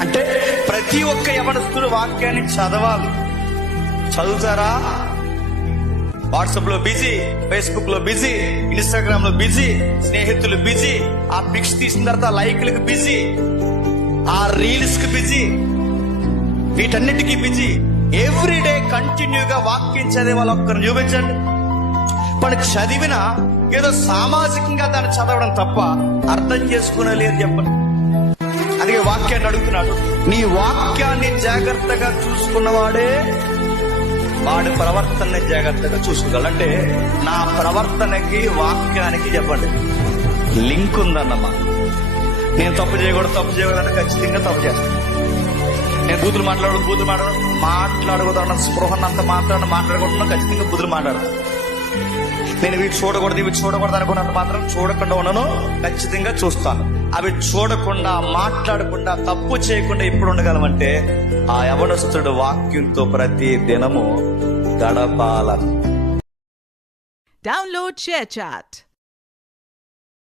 అంటే ప్రతి ఒక్క యవనస్తుడు వాక్యాన్ని చదవాలి. చదువుతారా? వాట్సాప్ లో బిజీ, ఫేస్బుక్ లో బిజీ, ఇన్స్టాగ్రామ్ లో బిజీ, స్నేహితులు బిజీ, ఆ పిక్స్ తీసిన తర్వాత లైక్లకు బిజీ, ఆ రీల్స్ కి బిజీ, వీటన్నిటికీ బిజీ. ఎవ్రీడే కంటిన్యూగా వాక్యం చదివే వాళ్ళు ఒక్కరు చూపించండి. మన చదివిన ఏదో సామాజికంగా దాన్ని చదవడం తప్ప అర్థం చేసుకునే లేదు చెప్పండి. అందుకే వాక్యాన్ని అడుగుతున్నాడు. నీ వాక్యాన్ని జాగ్రత్తగా చూసుకున్నవాడే వాడి ప్రవర్తనని జాగ్రత్తగా చూసుకోగలడు. అంటే నా ప్రవర్తనకి వాక్యానికి చెప్పండి లింక్ ఉందన్నమా. నేను తప్పు చేయకూడదు ఖచ్చితంగా తప్పు చేస్తాను. నేను బూతులు మాట్లాడకూడదు స్పృహనంత మాట్లాడకూడదు ఖచ్చితంగా బూతులు మాట్లాడతాను. నేను ఇవి చూడకూడదు అనుకున్నంత మాత్రం చూడకుండా ఉన్నాను, ఖచ్చితంగా చూస్తాను. అవి చూడకుండా మాట్లాడకుండా తప్పు చేయకుండా ఎప్పుడు ఉండగలమంటే ఆ యవనస్తుడు వాక్యంతో ప్రతి దినము గడపాల. Download ShareChat.